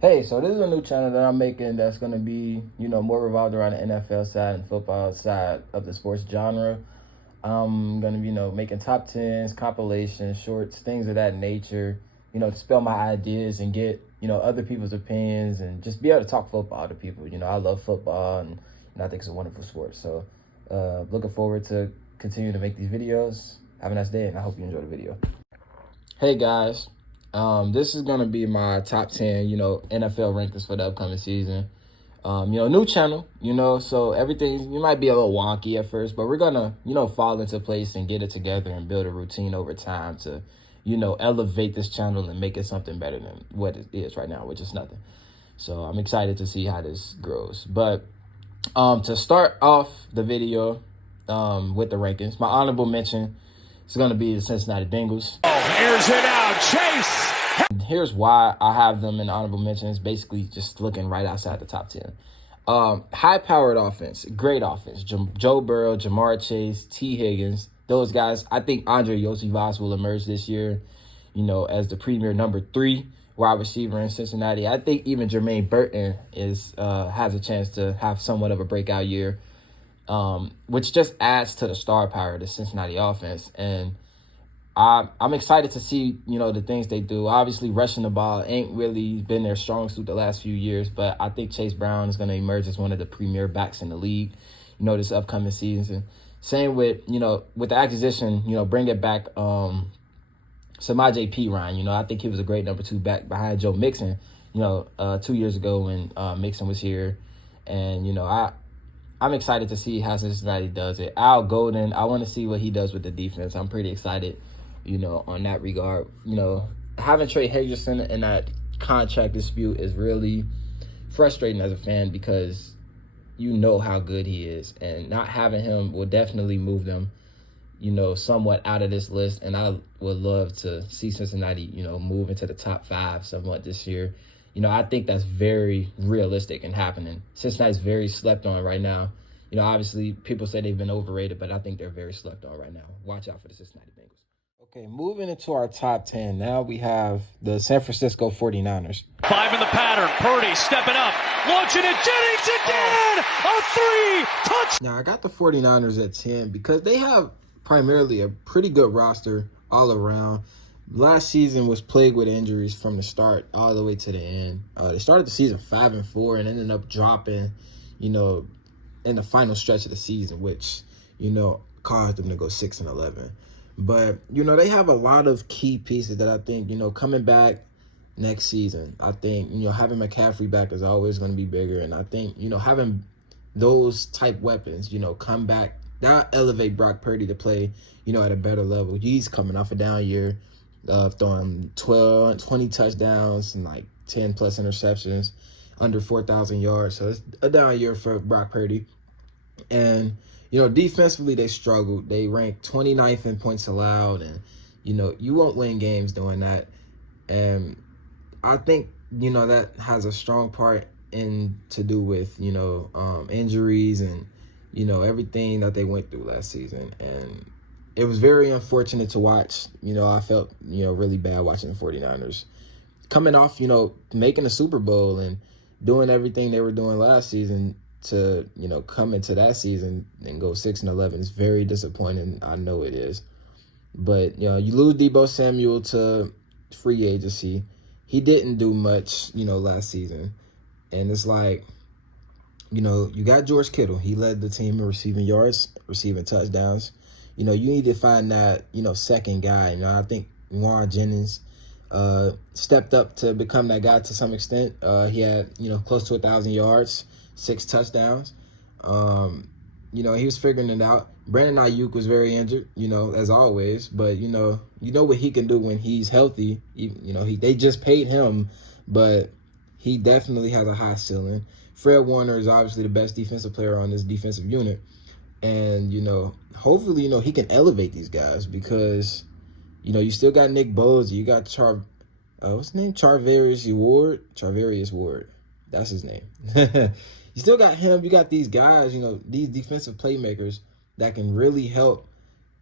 Hey, so this is a new channel that I'm making that's going to be, more revolved around the NFL side and football side of the sports genre. I'm going to be, making top tens, compilations, shorts, things of that nature, to spell my ideas and get, other people's opinions and just be able to talk football to people. I love football and I think it's a wonderful sport. So, looking forward to continue to make these videos. Have a nice day and I hope you enjoy the video. Hey guys, this is gonna be my top 10, NFL rankings for the upcoming season. New channel, so everything you might be a little wonky at first, but we're gonna, fall into place and get it together and build a routine over time to, elevate this channel and make it something better than what it is right now, which is nothing. So I'm excited to see how this grows. But to start off the video with the rankings, my honorable mention is gonna be the Cincinnati Bengals. Airs it out, Chase. Here's why I have them in honorable mentions, basically just looking right outside the top 10. High-powered offense, great offense. Joe Burrow, Jamar Chase, T. Higgins, those guys. I think Andre Yosivas will emerge this year, as the premier number 3 wide receiver in Cincinnati. I think even Jermaine Burton has a chance to have somewhat of a breakout year, which just adds to the star power of the Cincinnati offense. And I'm excited to see, the things they do. Obviously, rushing the ball ain't really been their strong suit the last few years, but I think Chase Brown is going to emerge as one of the premier backs in the league, this upcoming season. Same with, with the acquisition, bring it back Samaje Perine. I think he was a great number 2 back behind Joe Mixon, 2 years ago when Mixon was here. And, I'm excited to see how Cincinnati does it. Al Golden, I want to see what he does with the defense. I'm pretty excited, on that regard. Having Trey Hendrickson in that contract dispute is really frustrating as a fan because you know how good he is. And not having him will definitely move them, somewhat out of this list. And I would love to see Cincinnati, move into the top 5 somewhat this year. I think that's very realistic and happening. Cincinnati's very slept on right now. Obviously, people say they've been overrated, but I think they're very slept on right now. Watch out for the Cincinnati Bengals. Okay, moving into our top 10. Now we have the San Francisco 49ers. 5 in the pattern. Purdy stepping up. Launching it. Jennings again. A 3. Touch. Now, I got the 49ers at 10 because they have primarily a pretty good roster all around. Last season was plagued with injuries from the start all the way to the end. They started the season 5-4 and ended up dropping, in the final stretch of the season, which, caused them to go 6-11. But, they have a lot of key pieces that I think, coming back next season, I think, having McCaffrey back is always going to be bigger. And I think, having those type weapons, come back, that elevate Brock Purdy to play, at a better level. He's coming off a down year of throwing 20 touchdowns and like 10 plus interceptions, under 4,000 yards. So it's a down year for Brock Purdy. And, defensively they struggled. They ranked 29th in points allowed. And, you won't win games doing that. And I think, that has a strong part to do with, injuries and, everything that they went through last season. And it was very unfortunate to watch. I felt, really bad watching the 49ers. Coming off, making the Super Bowl and doing everything they were doing last season to, come into that season and go 6-11 is very disappointing. I know it is. But, you lose Deebo Samuel to free agency. He didn't do much, last season. And it's like, you got George Kittle. He led the team in receiving yards, receiving touchdowns. You need to find that, second guy. I think Juwan Jennings stepped up to become that guy to some extent. He had, close to 1,000 yards, 6 touchdowns. He was figuring it out. Brandon Ayuk was very injured, as always. But, you know what he can do when he's healthy. They just paid him, but he definitely has a high ceiling. Fred Warner is obviously the best defensive player on this defensive unit. And, hopefully, he can elevate these guys because, you still got Nick Bosa. You got what's his name? Charvarius Ward. That's his name. You still got him. You got these guys, these defensive playmakers that can really help,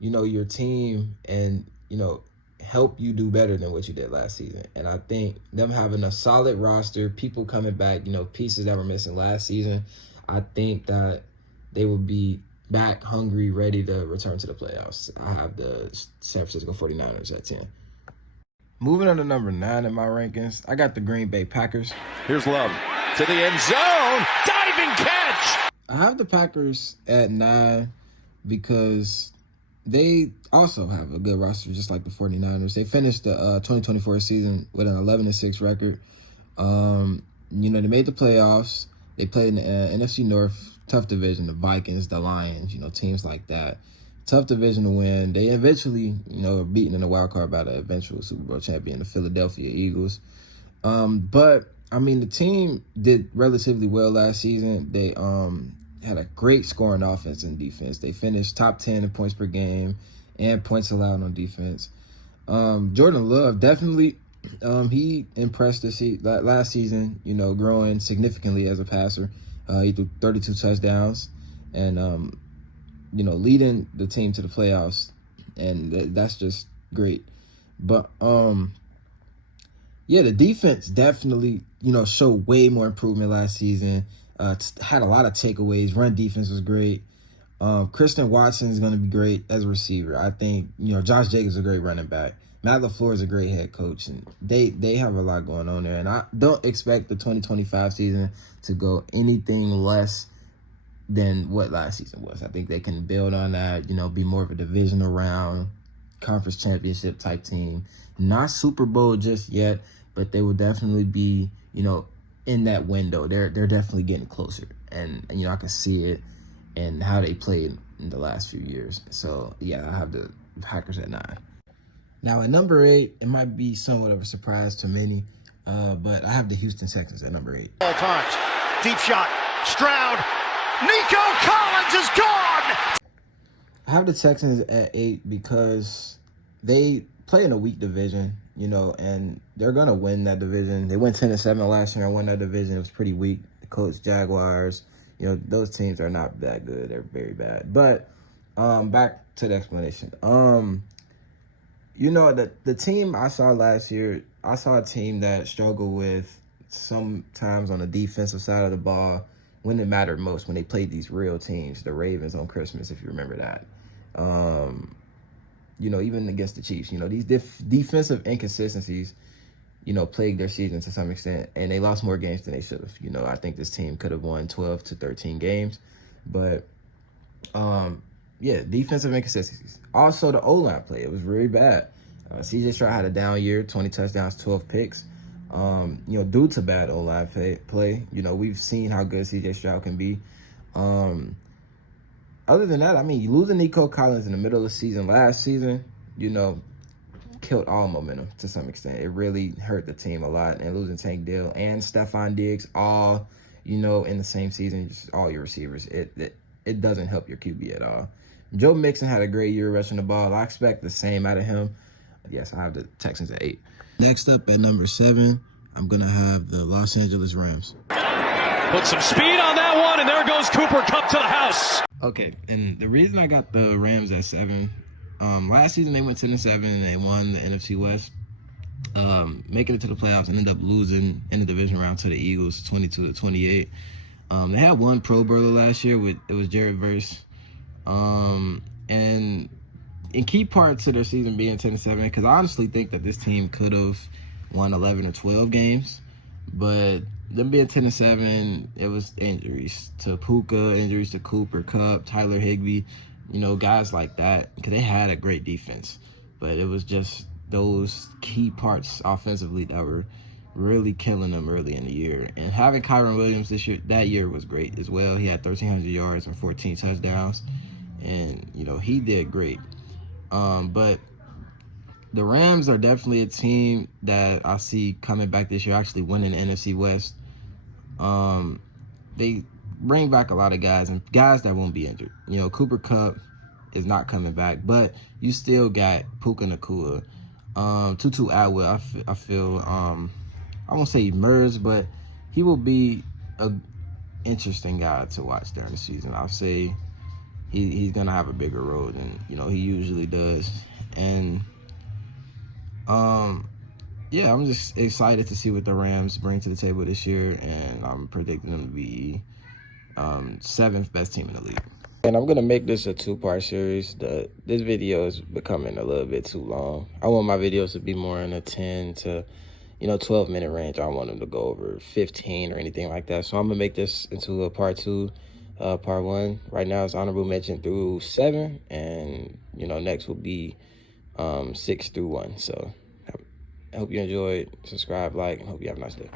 your team and, help you do better than what you did last season. And I think them having a solid roster, people coming back, pieces that were missing last season, I think that they will be back hungry, ready to return to the playoffs. I have the San Francisco 49ers at 10. Moving on to number 9 in my rankings, I got the Green Bay Packers. Here's Love to the end zone. Diving catch. I have the Packers at 9 because they also have a good roster, just like the 49ers. They finished the 2024 season with an 11-6 record. They made the playoffs. They played in the NFC North, tough division, the Vikings, the Lions, teams like that. Tough division to win. They eventually, are beaten in the wild card by the eventual Super Bowl champion, the Philadelphia Eagles. But the team did relatively well last season. They had a great scoring offense and defense. They finished top 10 in points per game and points allowed on defense. Jordan Love, definitely, he impressed last season, growing significantly as a passer. He threw 32 touchdowns and, leading the team to the playoffs. And that's just great. But, the defense definitely, showed way more improvement last season. Had a lot of takeaways. Run defense was great. Christian Watson is going to be great as a receiver. I think, Josh Jacobs is a great running back. Matt LaFleur is a great head coach. And they have a lot going on there. And I don't expect the 2025 season to go anything less than what last season was. I think they can build on that, be more of a divisional round, conference championship type team. Not Super Bowl just yet, but they will definitely be, in that window. They're definitely getting closer. And I can see it in how they played in the last few years. So, yeah, I have the Packers at 9. Now, at number 8, it might be somewhat of a surprise to many, but I have the Houston Texans at number 8. All times. Deep shot. Stroud. Nico Collins is gone! I have the Texans at 8 because they play in a weak division, and they're going to win that division. They went 10-7 last year and won that division. It was pretty weak. The Colts, Jaguars, those teams are not that good. They're very bad. But back to the explanation. The team I saw last year, I saw a team that struggled with sometimes on the defensive side of the ball when it mattered most, when they played these real teams, the Ravens on Christmas, if you remember that. Even against the Chiefs, these defensive inconsistencies, plagued their season to some extent, and they lost more games than they should have. I think this team could have won 12 to 13 games, but defensive inconsistencies. Also, the O-line play, it was really bad. C.J. Stroud had a down year, 20 touchdowns, 12 picks. Due to bad O-line play, we've seen how good C.J. Stroud can be. Other than that, losing Nico Collins in the middle of the season last season, killed all momentum to some extent. It really hurt the team a lot. And losing Tank Dell and Stephon Diggs all, in the same season, just all your receivers, it doesn't help your QB at all. Joe Mixon had a great year rushing the ball. I expect the same out of him. Yes, I have the Texans at 8. Next up at number 7, I'm going to have the Los Angeles Rams. Put some speed on that one, and there goes Cooper Kupp to the house. Okay, and the reason I got the Rams at 7, last season they went 10-7 and they won the NFC West, making it to the playoffs and ended up losing in the division round to the Eagles 22-28. They had one Pro Bowler last year it was Jared Verse. And in key parts of their season being 10-7, because I honestly think that this team could have won 11 or 12 games, but them being 10-7, it was injuries to Puka, injuries to Cooper Kupp, Tyler Higbee, guys like that, because they had a great defense, but it was just those key parts offensively that were really killing them early in the year. And having Kyron Williams that year was great as well. He had 1,300 yards and 14 touchdowns, and he did great. But the Rams are definitely a team that I see coming back this year, actually winning the NFC West. They bring back a lot of guys, and guys that won't be injured. Cooper Kupp is not coming back, but you still got Puka Nacua. Tutu Atwell, I feel, I won't say emerged, but he will be an interesting guy to watch during the season. I'll say he's going to have a bigger role than, he usually does. And Yeah, I'm just excited to see what the Rams bring to the table this year, and I'm predicting them to be 7th best team in the league. And I'm gonna make this a 2-part series. This video is becoming a little bit too long. I want my videos to be more in a 10 to 12-minute range. I don't want them to go over 15 or anything like that. So I'm gonna make this into a part 2. Part 1 right now is honorable mention through 7, and next will be 6 through 1. So I hope you enjoyed. Subscribe, like, and hope you have a nice day.